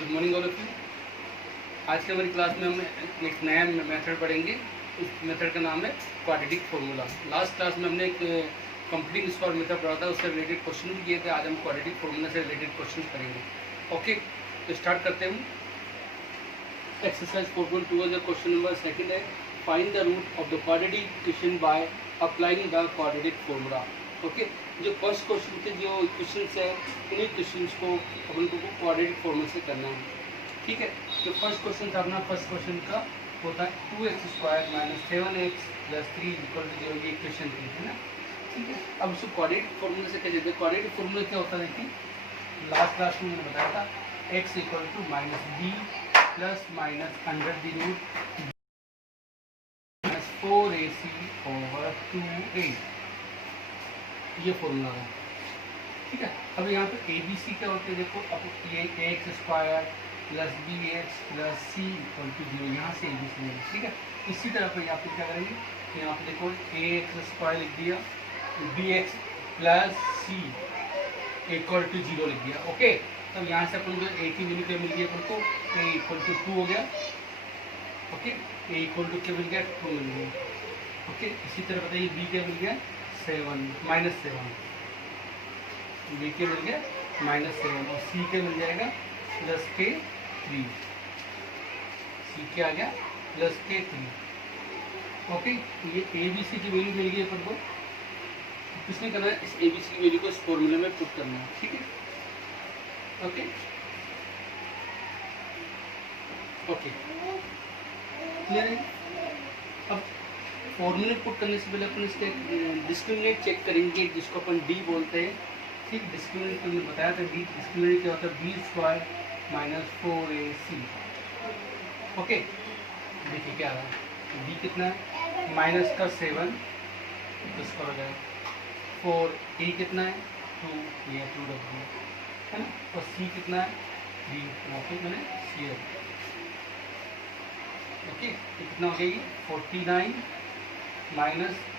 Good morning all of you. आज की हमारी क्लास में हम एक नया मेथड पढ़ेंगे। इस मेथड का नाम है क्वाड्रेटिक फार्मूला। लास्ट क्लास में हमने एक कंप्लीटिंग स्क्वायर मेथड पढ़ा था, उससे रिलेटेड क्वेश्चन भी किए थे। आज हम क्वाड्रेटिक फार्मूला से रिलेटेड क्वेश्चन करेंगे। ओके, तो स्टार्ट करते हैं। एक्सरसाइज 4.2 का क्वेश्चन नंबर सेकंड है, find the root of the quadratic equation by applying the quadratic formula. Okay, जो फर्स्ट क्वेश्चन के जो इक्वेशंस है उन्हीं इक्वेशंस को अपन को क्वाड्रेटिक फार्मूला से करना है। ठीक है, तो फर्स्ट क्वेश्चन था अपना, फर्स्ट क्वेश्चन का होता है 2x² - 7x + 3 = 0। ये इक्वेशन थी, है ना। ठीक है, अब उसको क्वाड्रेटिक फार्मूला से कैसे देते हैं। क्वाड्रेटिक फार्मूला क्या होता है, देखिए लास्ट क्लास में मैंने बताया था, x = -b ± -4ac/2a, ये फॉर्मूला है। ठीक है, अब यहाँ पे ए बी सी क्या होते हैं, देखो अब ये ax² + bx + c = 0, यहाँ से ए बी सी है। ठीक है, इसी तरह पर यहाँ पे क्या करेंगे, यहाँ पे देखो ax² लिख दिया, bx + c = 0 लिख दिया। ओके, तब यहाँ से अपन को a की वैल्यू क्या मिल गई, अपन को a = 2 हो गया। ओके, a = क्या मिल गया, 2 मिल गया। ओके, इसी तरह बताइए b क्या मिल गया, 7 -7, b के मिल गया -7 और c के मिल जाएगा +k3, c के आ गया +k3। ओके, ये ए बी सी की वैल्यू मिल गई अपन को। किसने करना है, इस ए बी सी की वैल्यू को इस फॉर्मूले में पुट करना है। ठीक है, ओके ओके, क्लियर है। अब फॉर्मूले पुट करने से पहले अपन इसके डिस्क्रिमिनेंट चेक करेंगे, जिसको अपन डी बोलते हैं। ठीक, डिस्क्रिमिनेंट हमने बताया था, डी डिस्क्रिमिनेंट क्या होता है, b² - 4ac। ओके, देखिए क्या रहा है, b कितना है, -7 तो इसका हो जाएगा 4, a कितना है 2, ये 2w है ना, और c कितना है 3, यहाँ पे मैंने c रख दिया। ओके, तो कितना हो गया, 49 -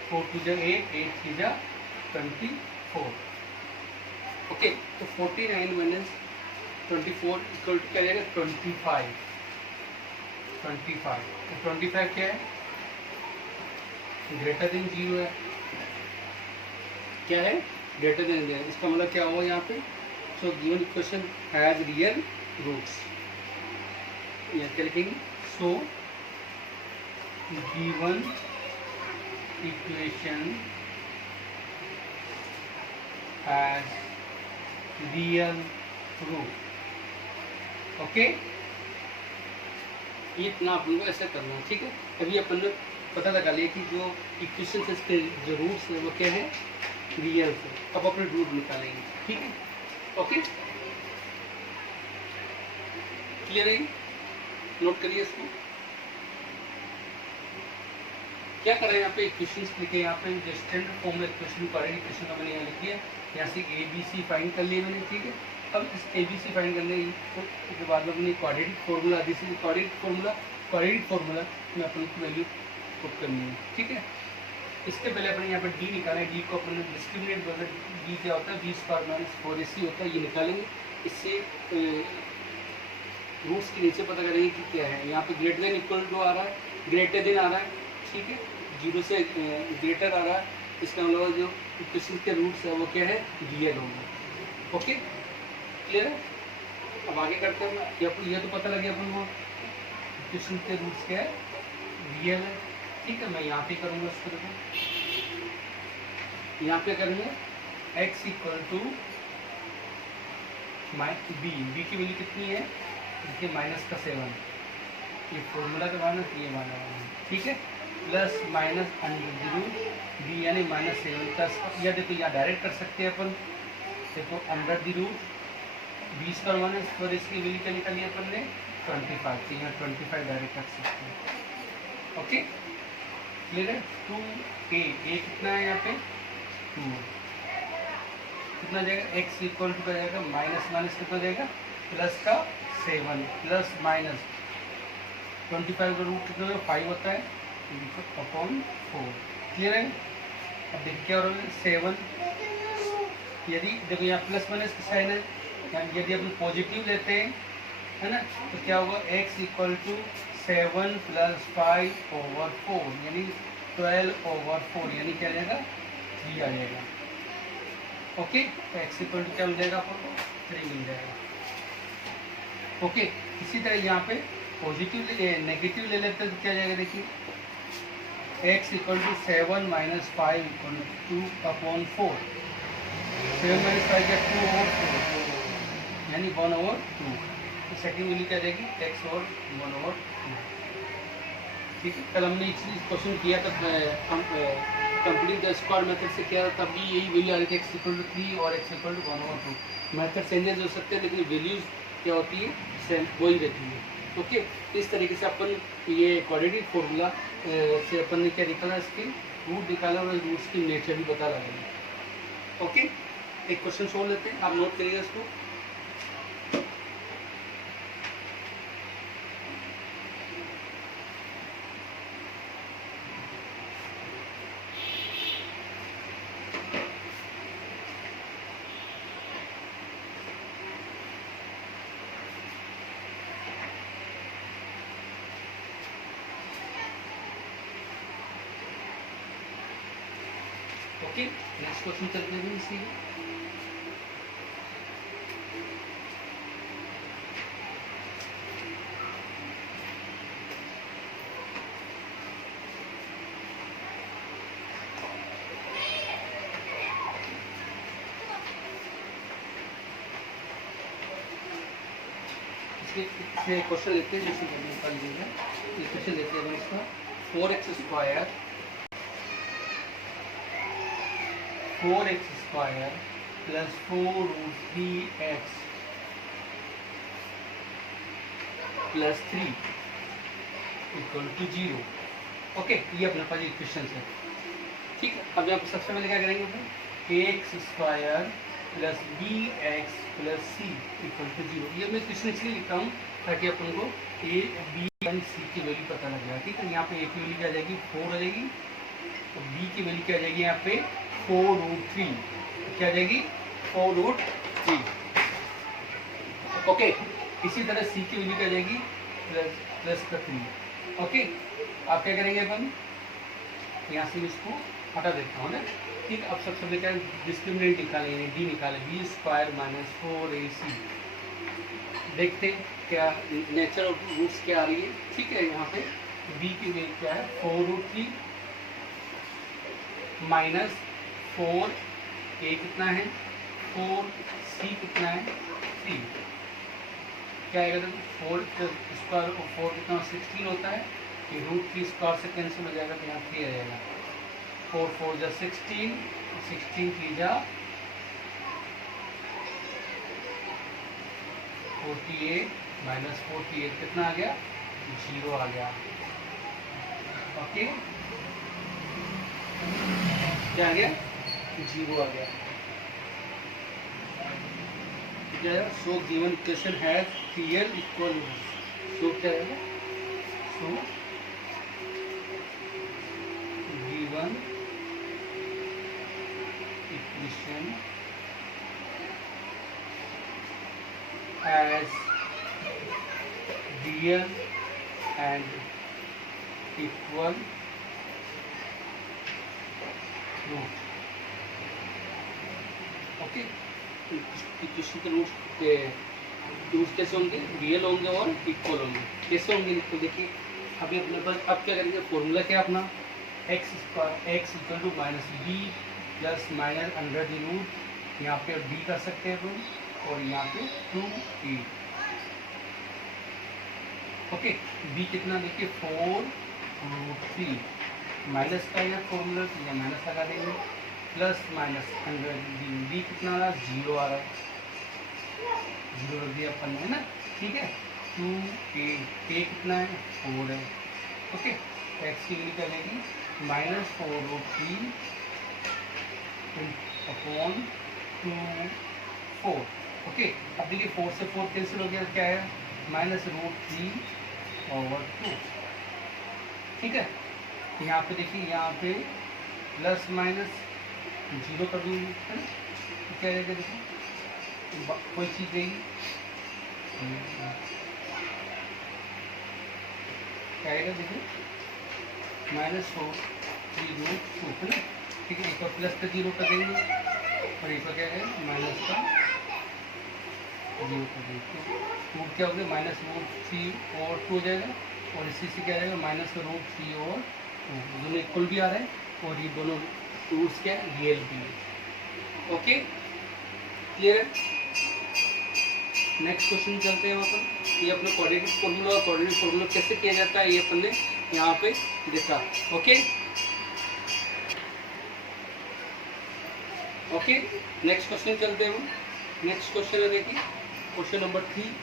4 × 8, 8 × 24। ओके, तो 49 - 24 = क्या जाएगा, 25। तो 25 क्या है, >0 है। क्या है, >0। इसका मतलब क्या हुआ यहाँ पे, so given equation has real roots. यहाँ क्या लिखेंगे, so given equation has real root. Okay, ये इतना अपन को ऐसे करना है। ठीक है, अभी अपन ने पता लगा लिया कि जो इक्वेशन है इसके जो रूट्स है वो क्या है, रियल है। अब अपने रूट निकालेंगे। ठीक है, ओके, क्लियर है, नोट करिए इसको। क्या कर रहे हैं यहाँ पे, इक्वेशंस लिखे, यहाँ पे जो स्टैंडर्ड फॉर्म में इक्वेशन क्वाड्रेटिक इक्वेशन का मैंने यहाँ लिखी है, यहाँ से ए बी सी फाइंड कर लिए मैंने। ठीक है, अब इस ए बी सी फाइंड करने के बाद में अपनी quadratic formula, this is quadratic formula में अपन की वैल्यू पुट करनी है। ठीक है, इसके पहले अपन यहाँ पर डी निकालें। डी को अपन डिस्क्रिमिनेंट बदल, डी क्या होता है, b² - 4ac होता है, ये निकालेंगे। इससे रूट्स के नीचे पता करेंगे कि क्या है। यहाँ पे > आ रहा है, ग्रेटर देन आ रहा है। ठीक है, 0 से ग्रेटर आ रहा है, इसका मतलब जो इक्वेशन के रूट्स है वो क्या है, रियल होंगे। ओके, क्लियर है। अब आगे करते हैं, ये तो पता लगे अपन को इक्वेशन के रूट्स क्या है, रियल है। ठीक है, मैं यहाँ पे करूँगा इसको। देखो यहाँ पे करेंगे x = b की वैल्यू कितनी है, देखिए -7, ये फॉर्मूला का माइनस, ये वाला। ठीक है, +-√, b यानी -7 या देखो यहाँ डायरेक्ट कर सकते हैं अपन। देखो √, b² - 4 इसकी वैल्यू क्या निकाली अपन ने, 25, तो यहाँ 25 डायरेक्ट कर सकते हैं। ओके, क्लियर है। 2a, a कितना है यहाँ पे 2, कितना जाएगा, x = का जाएगा माइनस कितना जाएगा, +7 ± 25 का रूट कितना 5 होता है, 4। क्लियर है। अब देखिए क्या हो रहा है, 7, यदि देखो यहाँ प्लस माइनस का साइन है, यदि अपन पॉजिटिव लेते हैं है ना। तो क्या होगा, x इक्वल टू 7 प्लस 5/4 यानी 12/4 यानी क्या आ जाएगा 3 आ जाएगा। ओके, तो x इक्वल टू क्या मिल जाएगा आपको 3 मिल जाएगा। ओके, इसी तरह यहाँ पे पॉजिटिव नेगेटिव ले लेते हैं तो क्या जाएगा, देखिए x equal to 7 minus 5 equal to 2/4। 7 minus 5 क्या 2/4 यानी 1/2। तो सेकेंड वैल्यू क्या जाएगी x और 1/2। ठीक है, कल हमने इस क्वेश्चन किया था कंप्लीट द स्क्वायर मेथड से किया था, तब भी यही वैल्यू आ रही थी x इक्वल टू 3 और x equal to 1/2। Method changes हो सकते हैं लेकिन वैल्यूज क्या होती है सेम वही रहती है। ओके, इस तरीके से अपन ये क्वाड्रेटिक फॉर्मूला से अपन ने क्या निकाला, इसकी रूट निकाला और रूट्स की नेचर भी पता लगा। ओके, एक क्वेश्चन सोल्व लेते हैं, आप नोट करिएगा इसको। ओके, नेक्स्ट क्वेश्चन चलते हैं इसी। क्वेश्चन लेते हैं जैसे निकाल लीजिएगा। ये क्वेश्चन लेते हैं इसका 4x square plus 4√3x plus 3 equal to 0। Okay, ये अपने पास इक्वेशन है। ठीक है, अब यहाँ पर सबसे पहले क्या करेंगे अपन, ax square plus bx plus c equal to 0। ये मैं इक्वेशन इसलिए लिखता हूँ ताकि अपन को a b एंड c की वैल्यू पता लग जाए। ठीक है, यहाँ पे a की वैल्यू क्या आ जाएगी 4 आ जाएगी, तो b की वैल्यू क्या आ जाएगी यहाँ पे 4√3, क्या आ जाएगी 4√3। ओके, इसी तरह c की वैल्यू क्या आ जाएगी प्लस का 3। ओके, आप क्या करेंगे अपन, यहाँ से इसको हटा देता हूँ ना। ठीक, अब सबसे पहले क्या डिस्क्रिमिनेंट निकालेंगे, डी निकालें, बी स्क्वायर माइनस 4ac। देखते हैं क्या नेचर ऑफ रूट्स क्या आ रही है। ठीक है, यहाँ पे बी की वैल्यू क्या है 4√3 माइनस 4 ए कितना है 4, सी कितना है 3, क्या आएगा तो 4 स्क्वायर और 4 कितना 16 होता है, ये √3 स्क्वायर से कैंसिल हो जाएगा तो यहाँ 3 आ जाएगा। 4 4 जा 16, 16 3 जा 48 माइनस 48 कितना आ गया 0 आ गया। ओके, क्या आ गया 0 आ गया। So given question has clear equal, so क्या है so given equation as real and equal root। Okay, equation के रूट्स कैसे होंगे, रियल होंगे और इक्वल होंगे। कैसे होंगे तो देखिए, अभी अपने पास अब क्या करेंगे, फॉर्मूला क्या अपना x equal to minus b plus minus under the root, यहाँ पे बी कर सकते हैं अपन, और यहाँ पे 2a। ओके, b कितना देखिए 4√3 माइनस का यह फॉर्मूला तो यह माइनस लगा देंगे, प्लस माइनस 100, b कितना आ रहा है 0 आ रहा है, 0 रख दिया अपन ने ना। ठीक है, 2a कितना है 4 है। ओके, x की वैल्यू क्या लेगी माइनस 4√3 अपॉन 2 4। ओके, अब देखिए 4 से 4 कैंसिल हो गया, क्या है माइनस √3/2। ठीक है, यहाँ पे देखिए यहाँ पे प्लस माइनस 0 कर दूँगी है ना, तो क्या रहेगा देखिए कोई चीज़ रहेगी क्या आएगा देखिए -4 है ना, ठीक है। एक बार प्लस का 0 कर देंगे और एक बार क्या है माइनस का 0 कर देंगे, तो रूट क्या हो गया -√3 और 2 हो जाएगा, और इसी से क्या आएगा -√3 और 2, दोनों इक्वल भी आ रहे हैं और ये दोनों रूट्स क्या है रियल भी है। ओके, क्लियर है। नेक्स्ट क्वेश्चन चलते हैं अपन। ये अपने कोऑर्डिनेट फॉर्मूला कैसे किया जाता है ये अपन ने यहाँ पे देखा। ओके ओके, नेक्स्ट क्वेश्चन चलते हैं हम। नेक्स्ट क्वेश्चन है देखिए क्वेश्चन नंबर 3।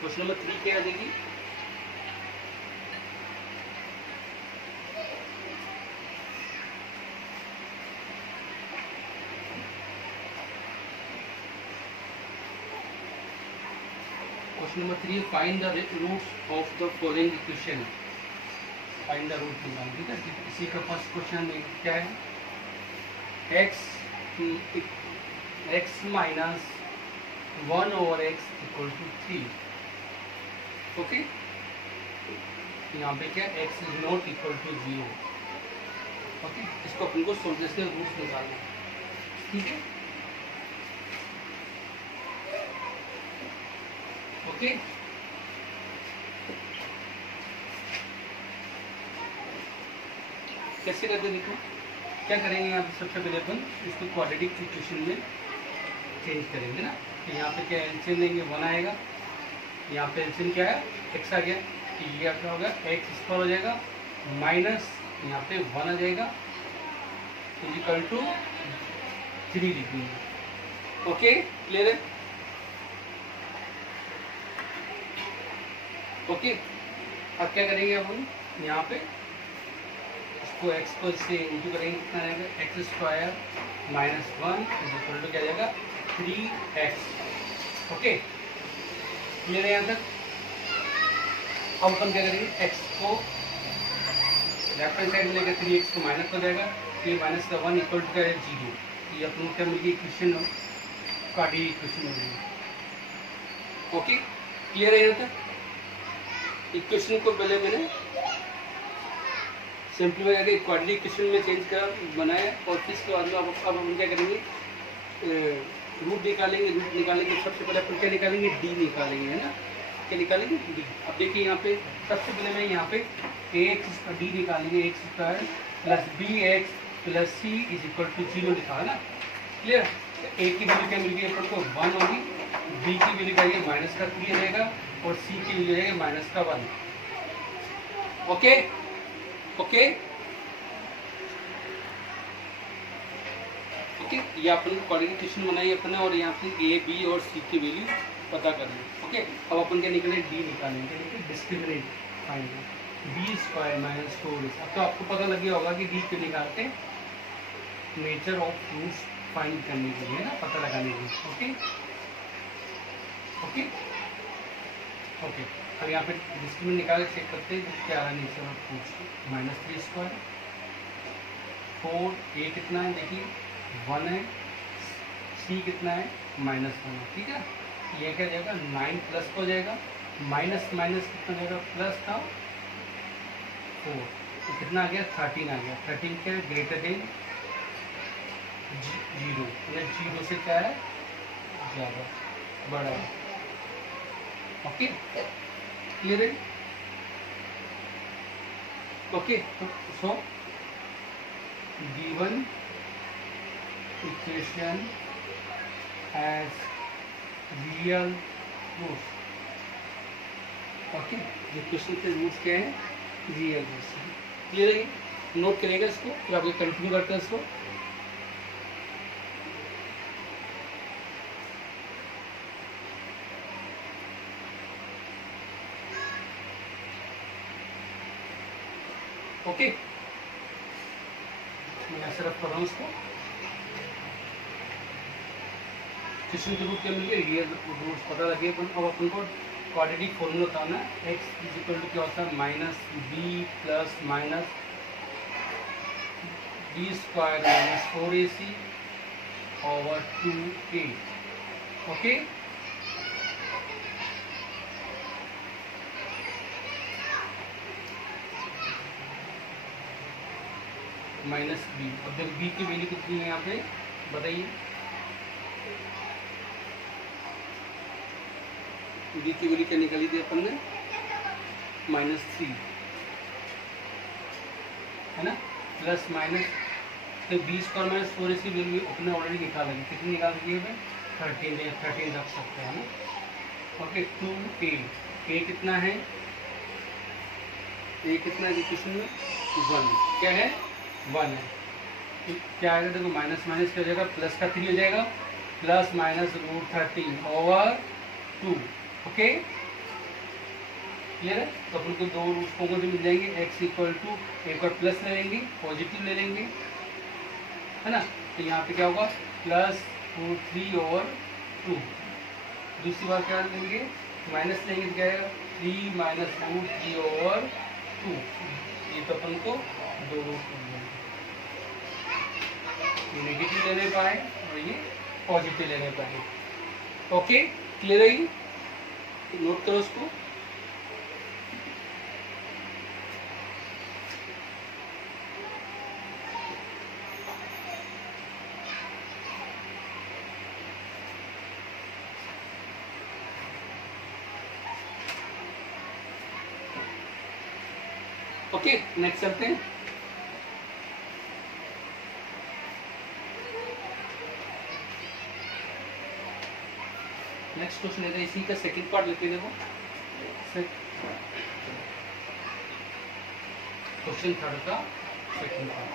क्वेश्चन नंबर 3 क्या है देखिए, question number 3, find the roots of the following equation. Find the root निकालना, ठीक है। इसी का फर्स्ट क्वेश्चन क्या है, x minus 1/x equal to 3। Okay, यहाँ पे क्या x is not equal to 0। Okay, इसको अपन को सोल्यूशन रूट्स निकालना, ठीक है। ओके, कैसे करते देखो, क्या करेंगे यहाँ पे सबसे पहले अपन इसको क्वाड्रेटिक इक्वेशन में चेंज करेंगे ना। तो यहाँ पे क्या एलसीएम लेंगे 1 आएगा, यहाँ पे एलसीएम क्या है x आ गया, तो ये क्या होगा x स्क्वायर हो जाएगा माइनस यहाँ पे 1 आ जाएगा इक्वल टू 3 लिखेंगे। ओके, क्लियर है। ओके, अब क्या करेंगे अपन यहाँ पे इसको x को इससे इंटू करेंगे, कितना रहेगा x square minus 1 equal to क्या जाएगा 3x। ओके, क्लियर है यहाँ तक। अब अपन क्या करेंगे x को लेफ्ट हैंड साइड में लेकर 3x को माइनस हो जाएगा, ये माइनस का 1 इक्वल टू क्या है 0। ये अपन को क्या मिल गई इक्वेशन, क्वाड्रेटिक इक्वेशन हो गई। ओके, क्लियर है यहाँ तक। इक्वेशन को पहले मैंने सिंप्लीफाई करके क्वाड्रेटिक इक्वेशन में चेंज करा बनाया, और फिर इसके बाद में अब हम क्या करेंगे रूट निकालेंगे। रूट निकालेंगे सबसे पहले अपन क्या निकालेंगे d निकालेंगे, है ना। क्या निकालेंगे d। अब देखिए यहाँ पे सबसे पहले मैं यहाँ पे ax का d निकालेंगे, x square plus bx plus c is equal to 0 लिखा है ना, क्लियर। a की वैल्यू क्या मिल गई अपन को 1 होगी, b की वैल्यू क्या है माइनस का 3 रहेगा, और c की वैल्यू रहेगा माइनस का 1। ओके ओके ओके, ये अपन क्वाड्रेटिक इक्वेशन बनाई अपन ने, और यहाँ पे a b और c की वैल्यू पता करनी। ओके, अब अपन क्या निकालेंगे d निकालेंगे, discriminant find b square minus 4। अब तो आपको पता लग गया होगा कि d क्यों निकालते हैं, नेचर ऑफ रूट्स फाइंड करने के लिए ना, पता लगाने के लिए। ओके ओके ओके, अब यहाँ पे डिस्क्रिमिनेंट निकाल चेक करते हैं क्या आ रहा है nature of roots. Minus 3 square 4 a कितना है देखिए 1 है, c कितना है -1 है, ठीक है। ये क्या जाएगा 9 प्लस हो जाएगा, माइनस माइनस कितना जाएगा प्लस का 4, तो कितना आ गया 13 आ गया। 13 क्या है ग्रेटर देन 0, मतलब 0 से क्या है ज़्यादा बड़ा है। ओके, क्लियर है। Okay, so given equation has real roots. Okay, equation के रूट्स क्या है रियल रूट्स। क्लियर है, नोट करिएगा इसको, फिर आप कंटिन्यू करते हैं इसको। ओके, मैं ऐसे रख कर रहा हूँ इसको। क्वेश्चन के रूट क्या मिल गए रियल रूट्स पता लगे अपन। अब अपन को क्वाड्रेटिक फॉर्मूला बताना है, x इज इक्वल टू क्या होता है minus b plus minus b square minus 4ac over 2a। Okay, minus b. अब देखो बी की वैल्यू कितनी है यहाँ पे बताइए, बी की वैल्यू क्या निकाली थी अपन ने, -3 है ना, प्लस माइनस, तो 20 पर -4 इसकी वैल्यू अपने ऑलरेडी निकाल लेंगे, कितनी निकाल दी है 13 रख सकते हैं ना। ओके 2a, a कितना है, a कितना है इक्वेशन में 1, क्या है 1 है, तो क्या आएगा देखो माइनस माइनस क्या हो जाएगा, प्लस का 3 हो जाएगा, प्लस माइनस √13/2। ओके क्लियर है, तो अपन को दो रूट्स कॉमन से मिल जाएंगे, x इक्वल टू एक बार प्लस ले लेंगे, पॉजिटिव ले लेंगे है ना, तो यहाँ पे क्या होगा +√3/2। दूसरी बार क्या लेंगे, माइनस लेंगे तो क्या आएगा 3 - √3/2। ये तो अपन को दो रूट मिल जाएंगे, ये नेगेटिव लेने पाए और ये पॉजिटिव लेने पाए। ओके क्लियर है, ये नोट करो उसको। ओके नेक्स्ट चलते हैं। नेक्स्ट क्वेश्चन लेते हैं, इसी का सेकंड पार्ट लेते हैं। देखो क्वेश्चन थर्ड का सेकंड पार्ट,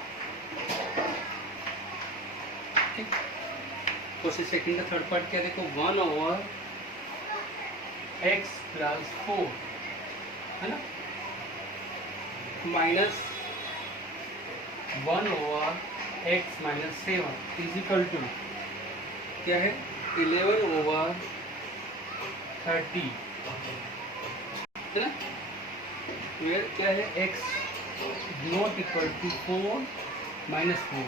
क्वेश्चन सेकंड का थर्ड पार्ट क्या, देखो 1/x + 4 है ना, -1/x - 7 इक्वल टू क्या है 11/30 है ना, वेयर क्या है x not equal to 4 - 4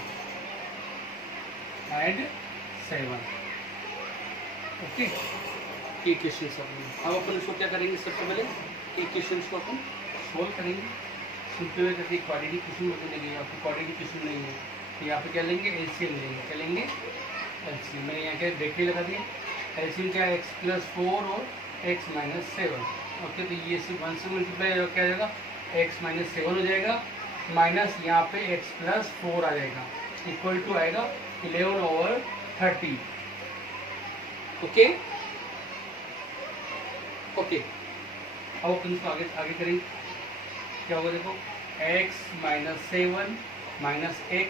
and 7। Okay equation अब अपन इसको क्या करेंगे, सबसे पहले इक्वेशन को अपन सोल्व करेंगे, सिंपल वे करके क्वाड्रेटिक इक्वेशन मिलेगी, आपको क्वाड्रेटिक इक्वेशन नहीं है तो यहाँ पे क्या लेंगे एलसीएम लेंगे, क्या लेंगे एलसीएम। मैंने यहाँ क्या ब्रैकेट लगा दिया, एलसीएम क्या है x + 4 और x - 7। ओके तो ये सिर्फ 1 से मल्टीप्लाई क्या जाएगा x - 7 हो जाएगा, माइनस यहाँ पे x + 4 आ जाएगा, इक्वल टू आएगा 11/30। ओके ओके अब अपन इसको आगे आगे करेंगे, क्या होगा देखो x - 7 - x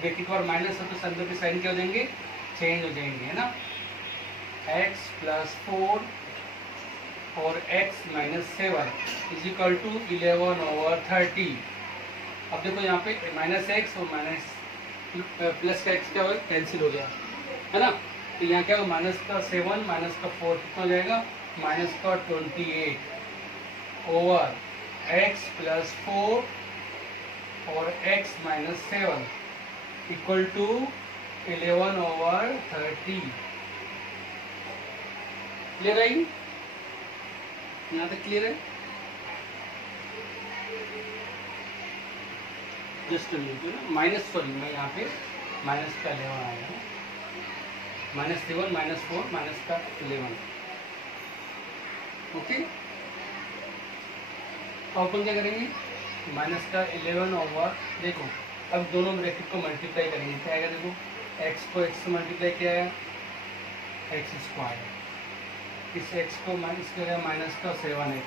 ब्रैकेट और माइनस है तो संदर्भ के साइन क्या हो जाएंगे, चेंज हो जाएंगे है ना, x + 4 और x - 7 इक्वल टू 11/30। अब देखो यहाँ पे -x और प्लस का x क्या होगा कैंसिल हो गया है ना, तो यहाँ क्या होगा -7 - 4 कितना हो जाएगा -28 ओवर x + 4 और x - 7 इक्वल टू 11/30। क्लियर है, यहाँ तक क्लियर है, जस्ट ना माइनस, सॉरी मैं यहाँ पे माइनस का 11 आएगा ना, -7 - 4 माइनस का 11। ओके अब अपन क्या करेंगे, माइनस का 11 ओवर, देखो अब दोनों ब्रैकेट को मल्टीप्लाई करेंगे, क्या आएगा देखो x को x से मल्टीप्लाई किया है x², इस x को माइनस करेगा माइनस का 7x,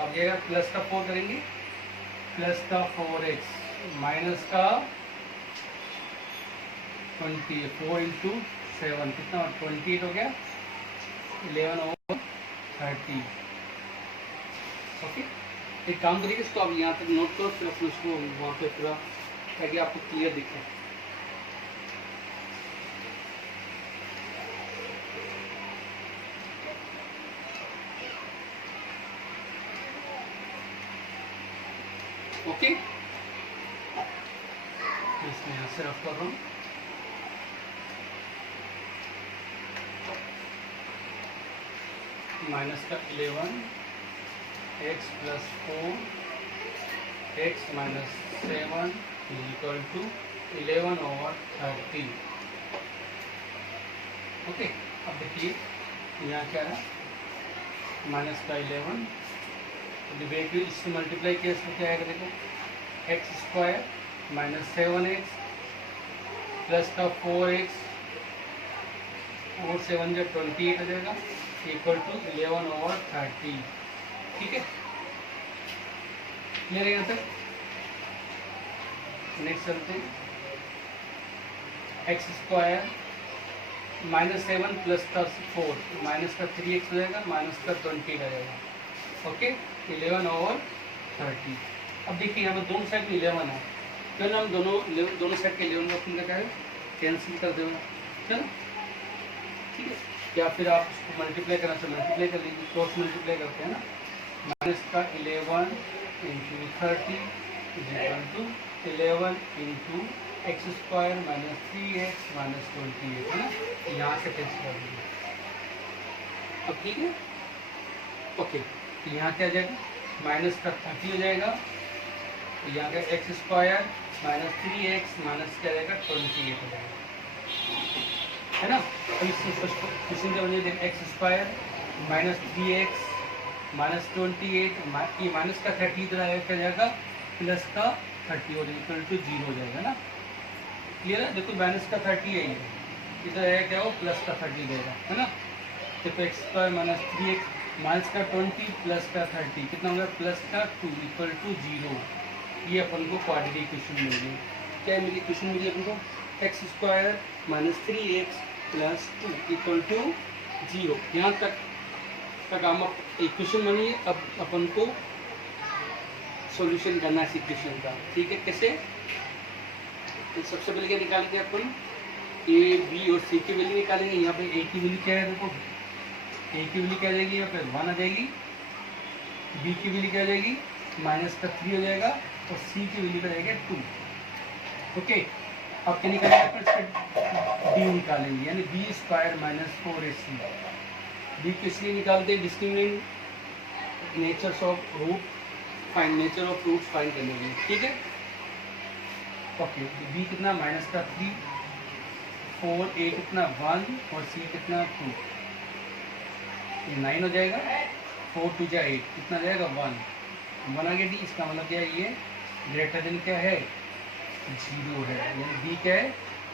अब ये प्लस का 4 करेंगे, प्लस का 4x माइनस का 20, 4 × 7 कितना 28 हो गया 11/30। ओके एक काम करिए इसको आप यहाँ तक नोट करो, फिर अपने उसको वहाँ पे पूरा ताकि आपको क्लियर दिखे। ओके इसमें यहाँ से रफ कर रहा हूँ, माइनस का 11 x + 4 x - 7 equal to 11/30। Okay, अब देखिए यहाँ क्या है, माइनस का 11, डिवाइड इससे मल्टीप्लाई किया इसमें क्या आएगा देखो, x square minus 7x plus का 4x और 7 जब 28 आ जाएगा इक्वल टू 11/30। ठीक है, क्लियर है यहाँ तक। नेक्स्ट चलते हैं, एक्स स्क्वायर माइनस 7 प्लस का 4 माइनस का 3x हो जाएगा माइनस का 28 आ जाएगा। ओके, 11/30। अब देखिए यहाँ पर दोनों साइड में 11 है, क्यों ना हम दोनों साइड के 11 को अपन क्या है कैंसिल कर देगा, चलो ठीक है। या फिर आप उसको मल्टीप्लाई करना चाहिए मल्टीप्लाई कर लीजिए, क्रॉस मल्टीप्लाई करते हैं ना, माइनस का 11 into 30 is equal to 11 into x square minus 3x minus 28 है ना, यहाँ से कैंसिल कर दीजिए। अब ठीक है, ओके, तो यहाँ क्या आ जाएगा, माइनस का 30 हो जाएगा, तो यहाँ का x square minus 3x minus क्या आ जाएगा 28 हो जाएगा, है ना। तो इसमें क्वेश्चन क्या बनेगा, x square minus 3x minus 28, ये माइनस का 30 इधर आएगा क्या जाएगा प्लस का 30 और इक्वल टू 0 हो जाएगा ना। क्लियर है, देखो माइनस का 30 है, इधर आएगा क्या हो प्लस का 30 देगा, है ना। देखो x square minus 3x minus का 20 प्लस का 30 कितना होगा प्लस का 2 इक्वल टू 0। ये अपन को क्वाड्रेटिक इक्वेशन मिल गई। क्या मिली इक्वेशन मिली अपन को, x square minus 3x plus 2 equal to 0। यहाँ तक हम इक्वेशन बनी है। अब अपन को सॉल्यूशन करना है इस इक्वेशन का, ठीक है। कैसे, तो सबसे पहले क्या निकालेंगे अपन, ए बी और सी की वैल्यू निकालेंगे। यहाँ पे ए की वैल्यू क्या है देखो, ए की वैल्यू क्या आ जाएगी, यहाँ पे 1 आ जाएगी, बी की वैल्यू क्या आ जाएगी माइनस का 3 हो जाएगा और सी की वैल्यू क्या जाएगा 2। ओके, अब क्या निकालेंगे अपन, इसका डी निकालेंगे, यानी B square minus 4ac। D को इसलिए निकालते हैं discriminant nature of root find, nature of roots find करने के लिए, ठीक है। ओके, तो बी कितना माइनस का 3, 4, ए कितना 1 और सी कितना 2, ये 9 हो जाएगा, 4 2 जा 8 कितना जाएगा 1 आ गया डी। इसका मतलब क्या है, ये ग्रेटर देन क्या है 0 है, यानी डी क्या है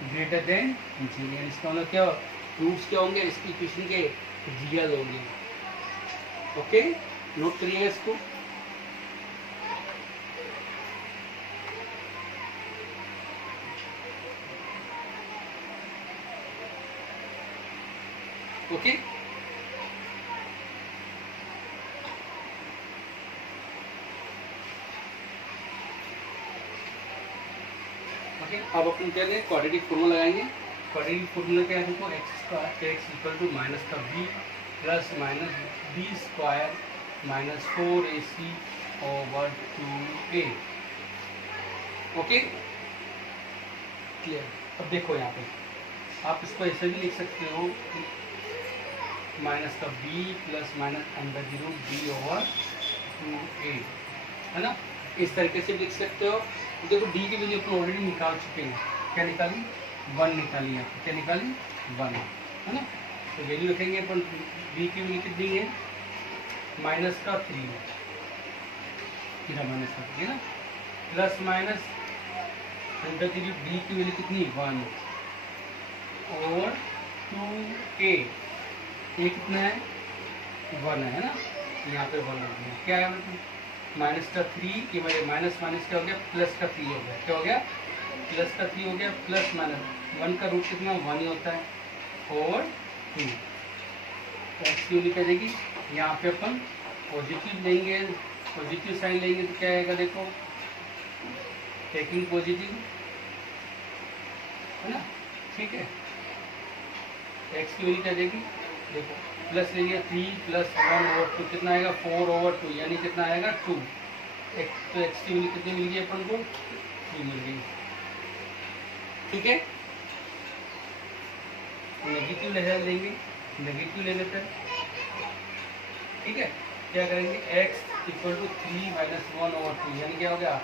ग्रेटर देन 0, यानी इसका मतलब क्या रूट्स क्या होंगे इसकी इक्वेशन के रियल होंगे। ओके, नोट करिएगा इसको। ओके, अब अपन क्या करें क्वाड्रेटिक फॉर्मूला लगाएंगे। क्वाड्रेटिक फॉर्मूला क्या है देखो, एक्स इक्वल टू माइनस का b plus minus b square minus 4ac over 2a। Okay, clear. अब देखो यहाँ पे आप इसको ऐसे भी लिख सकते हो, माइनस का b plus minus under root b over 2a, है ना। इस तरीके से लिख सकते हो। देखो डी की वैल्यू अपन ऑलरेडी निकाल चुके हैं, क्या निकाली 1 निकाली है, क्या निकाली 1, है ना। तो वैल्यू रखेंगे अपन, डी की वैल्यू कितनी है माइनस का 3 माइनस का 3 है ना, प्लस माइनस अंडर डी की वैल्यू कितनी 1 और 2a, ये कितना है 1 है ना, यहाँ पे 1 हो गया, क्या है मतलब माइनस का 3 की वजह माइनस माइनस क्या हो गया प्लस का 3 हो गया, क्या हो गया प्लस का 3 हो गया, प्लस माइनस 1 का रूट कितना 1 ही होता है और 2। एक्स की वैल्यू क्या देगी, यहाँ पे अपन पॉजिटिव लेंगे, पॉजिटिव साइन लेंगे तो क्या आएगा देखो, टेकिंग पॉजिटिव, है ना, ठीक है। एक्स की वैल्यू क्या देगी देखो, प्लस लेंगे 3 प्लस 1 ओवर 2 कितना आएगा 4 ओवर 2, यानी कितना आएगा 2। तो एक्स की वैल्यू कितनी मिल गई अपन को 3 मिल गई, ठीक है। नेगेटिव ले लेंगे, नेगेटिव ले लेते हैं, ठीक है। क्या करेंगे x equal to 3 minus 1 over 2, यानी क्या हो गया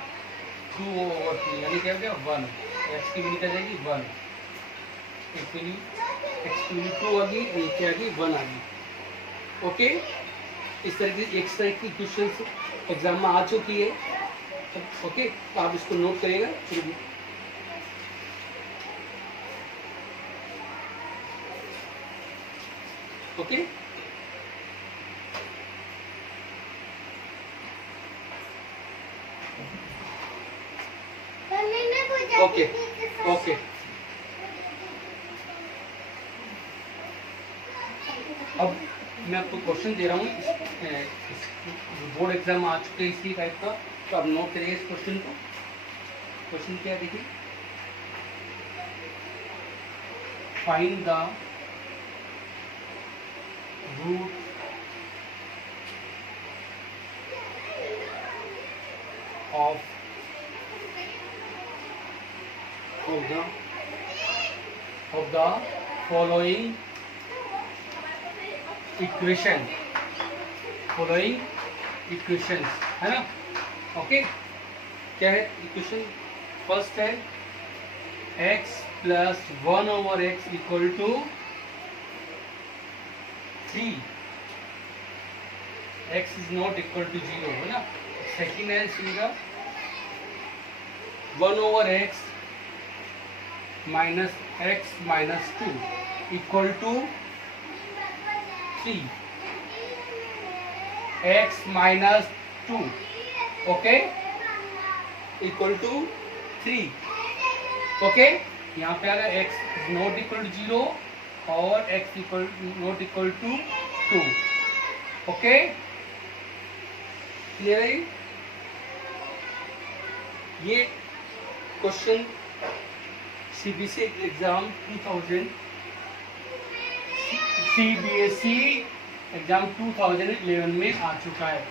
2/3 यानी क्या हो गया 1, एक्स की वैल्यू क्या जाएगी 1, एक्स की वैल्यू 2 आ गई, नीचे आ गई 1 आ गई। ओके, इस तरह की एक तरह की क्वेश्चन एग्जाम में आ चुकी है। ओके, तो आप इसको नोट करिएगा। Okay, okay, okay. अब मैं आपको क्वेश्चन दे रहा हूँ, बोर्ड एग्जाम आ चुके हैं इसी टाइप का, तो आप नोट करिए इस क्वेश्चन को। क्वेश्चन क्या है देखिए, find the root of the following equation, है ना। ओके, क्या है इक्वेशन? फर्स्ट है x plus 1/x equal to 3, x is not equal to 0, है ना। सेकेंड है इसका 1/x minus x minus 2 equal to 3, x minus 2, okay, equal to 3। Okay, यहाँ पे आ गया x नॉट इक्वल टू 0 और x equal not equal to 2। Okay, clear है? ये question CBSE exam 2000 CBSE exam 2011 में आ चुका है।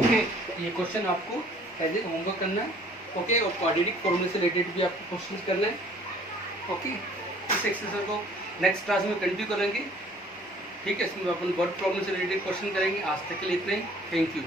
ओके, ये क्वेश्चन आपको एज ए होमवर्क करना है। ओके, और क्वाड्रेटिक फॉर्मूले से रिलेटेड भी आपको क्वेश्चन करना है। ओके, इस एक्सरसाइज को नेक्स्ट क्लास में कंटिन्यू करेंगे। ठीक है, इसमें अपन वर्ड प्रॉब्लम से रिलेटेड क्वेश्चन करेंगे। आज तक के लिए इतना ही। Thank you.